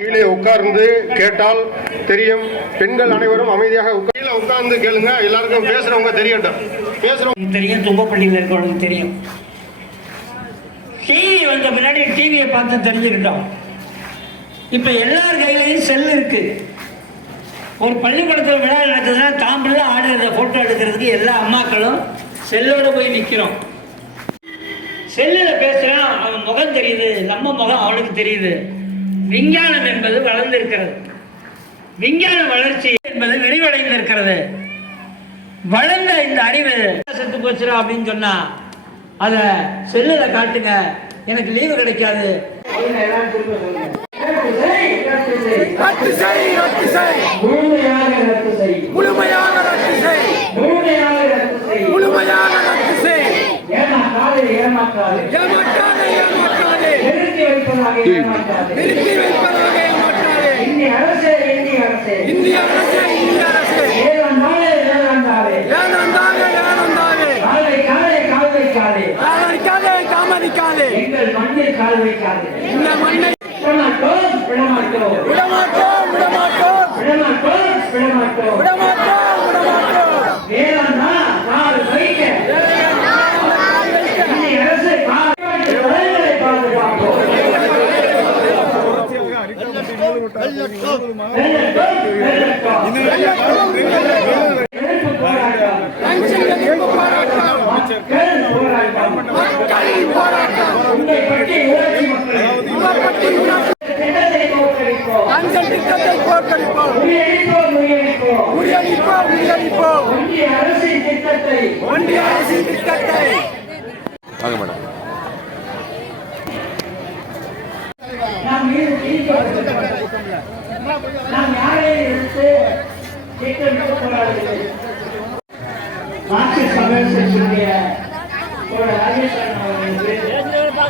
கீழே உட்கார்ந்து கேட்டால் தெரியும். பெண்கள் அனைவரும் அமைதியாக கீழே உட்கார்ந்து கேளுங்க. எல்லாருக்கும் பேசுறவங்க தெரியட்டும். பேசுறவங்க தெரியும் தும்பப்பள்ளியில் இருக்கவனுக்கு தெரியும். டிவி வந்த முன்னாடி டிவியை பார்த்து தெரிஞ்சுக்கிட்டோம். இப்போ எல்லார் கையிலையும் செல் இருக்கு. ஒரு பள்ளிக்கூடத்தில் விழா நடக்குதுன்னா தான் பிள்ளை ஃபோட்டோ எடுக்கிறதுக்கு எல்லா அம்மாக்களும் செல்லோட போய் நிற்கிறோம் செல்லில் பேசுகிறான் அவன் முகம் தெரியுது நம்ம முகம் அவனுக்கு தெரியுது. விஞ்ஞானம் என்பது வளர்ந்திருக்கிறது. விஞ்ஞான வளர்ச்சி என்பது விரிவடைந்திருக்கிறது. வளர்ந்த இந்த அறிவு செத்து போச்சுடா அப்படின்னு சொன்னா அத செல்லுல காட்டுங்க. எனக்கு லீவு கிடைக்காது. முழுமையாக ரத்து செய். முழுமையாக ரத்து செய். ரத்து வைப்பதாக இந்திய அரசு இந்திய அரசு இந்திய அரசு இந்திய அரசு ஏழு விடமாட்டோம் விடமாட்டோம் விடமாட்டோம் விடமாட்டோம் விடமாட்டோம். அஞ்சல் திட்டத்தை தோற்கடிப்போம் முறியடிப்போம் முறியடிப்போம் ஒன்றிய அரசின் திட்டத்தை வாங்க மேடம் நாம் யாரை எடுத்து மார்க்சிஸ்ட் கம்யூனிஸ்ட் ராஜேஷ் அவர்களுக்கு